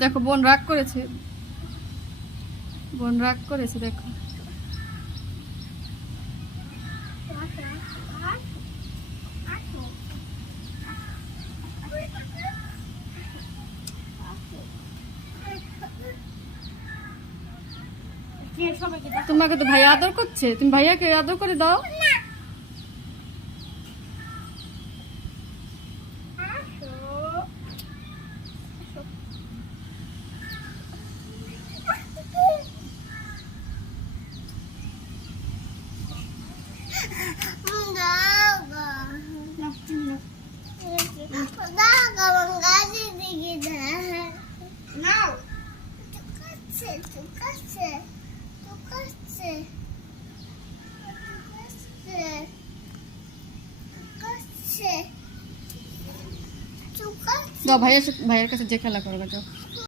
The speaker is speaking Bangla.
দেখো বোন রাগ করেছে, বোন রাগ করেছে দেখো। তোমাকে তো ভাইয়া আদর করছে, তুমি ভাইয়াকে আদর করে দাও। দাও ভাইয়ার কাছে যে খেলা করো যাও।